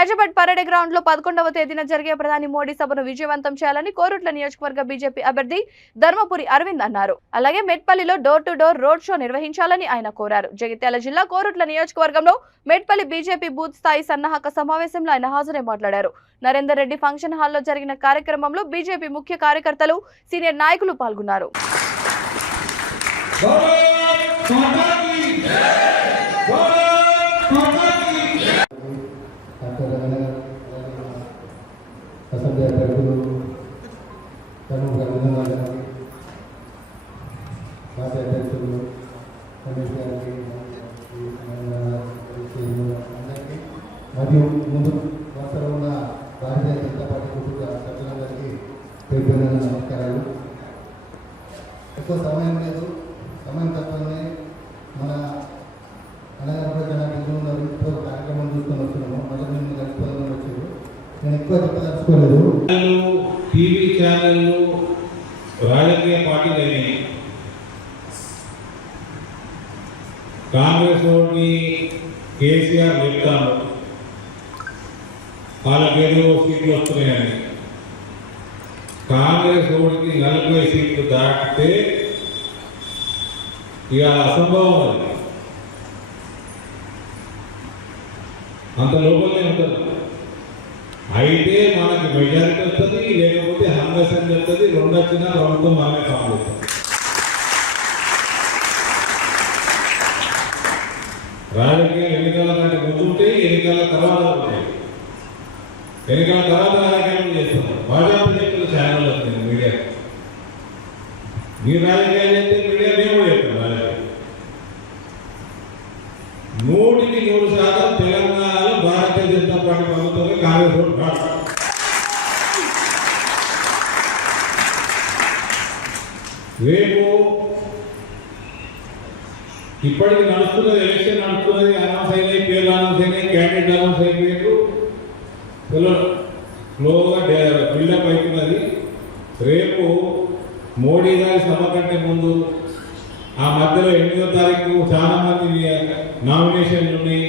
Hyderabad parade ground లో 11వ తేదీన జరిగే ప్రధాని మోడీ సభను విజయవంతం చేయాలని కోరుట్ల నియోజకవర్గ బీజేపీ అభ్యర్థి ధర్మపురి అరవింద్ అన్నారు. అలాగే మెట్పల్లిలో door to door road show నిర్వహించాలని ఆయన కోరారు. జగిత్యాల జిల్లా కోరుట్ల నియోజకవర్గంలో మెట్పల్లి బీజేపీ బూత్ స్థాయి సన్నాహక సమావేశంలో ఆయన హాజరై మాట్లాడారు. నరేందర్ రెడ్డి ఫంక్షన్ హాల్లో జరిగిన కార్యక్రమంలో బీజేపీ ముఖ్య కార్యకర్తలు, సీనియర్ నాయకులు పాల్గొన్నారు. అసెంబ్లీ అభ్యర్థులు పార్టీ అధ్యక్షులు రమేష్ గారికి అందరికీ మరియు ముందు వరుసలో ఉన్న భారతీయ జనతా పార్టీ కుటుంబ సభ్యులందరికీ పేరు నమస్కారాలు. ఎక్కువ సమయం లేదు, సమయం తక్కువనే మన అనగా జనాలు ఉన్నారు. ఇప్పుడు కార్యక్రమం చూసుకొని వస్తున్నాము. మళ్ళీ మేము గడిపోదామని వచ్చారు. నేను ఎక్కువ చెప్పదలుచుకోలేదు. టీవీ ఛానళ్ళు రాజకీయ పార్టీలని కాంగ్రెస్ ఓడిని కేసీఆర్ చెప్తాను వాళ్ళకి ఏదో సీట్లు వస్తున్నాయని. కాంగ్రెస్ ఓడికి 40 సీట్లు దాటితే ఇక అసంభవం. అది అంత లోపలనే ఉంటుంది. అయితే మనకి మెజారిటీ వస్తుంది, లేకపోతే హంగసం చెప్తుంది. 2 వచ్చినా ప్రభుత్వం మనమే కాంగ్రెస్. రాజకీయ ఎన్నికల కంటే ముందుంటే ఎన్నికల తర్వాత ఉంటాయి. ఎన్నికల తర్వాత రాజకీయాలు చేస్తున్నాం. భాజపా చెప్పులు ఛానల్ వస్తుంది మీడియా. మీరు రాజకీయాలు చేస్తే మీడియా మేము చెప్తాం. రాజకీయం 100% తెలంగాణలో భారతీయ జనతా పార్టీ ప్రభుత్వంలో కాంగ్రెస్ ఓటు కాదు. రేపు ఇప్పటికి నడుస్తున్నది, ఎలక్షన్ నడుస్తున్నది. అనౌన్స్ అయినాయి, పేర్లు అనౌన్స్ అయినాయి, క్యాండిడేట్ అనౌన్స్ అయిపోయారు. స్లోగా బిల్డప్ అవుతున్నది. రేపు మోడీ గారి సభ కంటే ముందు ఆ మధ్యలో 8వ తారీఖు చాలా మంది నామినేషన్లు ఉన్నాయి.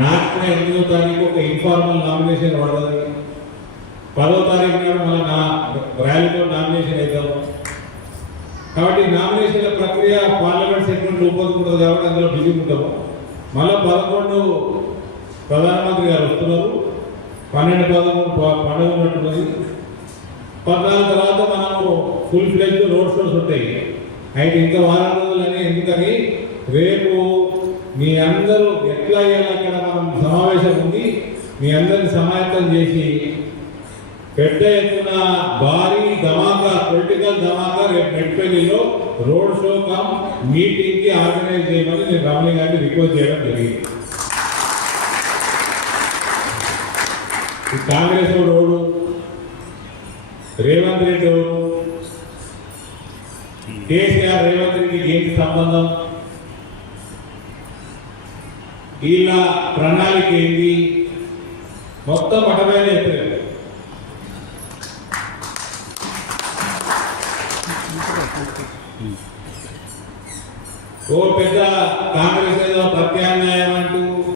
నాకు 8వ తారీఖు ఒక ఇన్ఫార్మల్ నామినేషన్ పడుతుంది. 10వ తారీఖు నాడు మన ర్యాలీలో నామినేషన్ అవుతాం. కాబట్టి నామినేషన్ల ప్రక్రియ పార్లమెంట్ సెగ్మెంట్ రూపొందుకుంటుంది కాబట్టి అందులో బిజీ ఉంటాము. మళ్ళీ 11 ప్రధానమంత్రి గారు వస్తున్నారు. 12 పండుగ ఉన్నట్టున్నది. 14 తర్వాత మనము ఫుల్ ఫ్లెడ్జ్ రోడ్ షోస్ ఉంటాయి. అయితే ఇంకా వారం రోజులని ఎందుకని రేపు మీ అందరూ ఎట్లా అయ్యేలా ఇక్కడ మనం సమావేశం ఉంది. మీ అందరిని సమాయత్తం చేసి పెద్ద ఎత్తున భారీ ధమాకా, పొలిటికల్ ధమాకా రేపు మెట్పల్లిలో రోడ్ షో కమ్ మీటింగ్కి ఆర్గనైజ్ చేయమని నేను రమణి గారిని రిక్వెస్ట్ చేయడం జరిగింది. కాంగ్రెస్ రోడ్డు, రేవంత్ రెడ్డి రోడ్డు, కేసీఆర్ రేవంత్ రెడ్డికి ఏంటి సంబంధం, వీళ్ళ ప్రణాళిక ఏంటి, మొత్తం పటమైన చెప్పారు.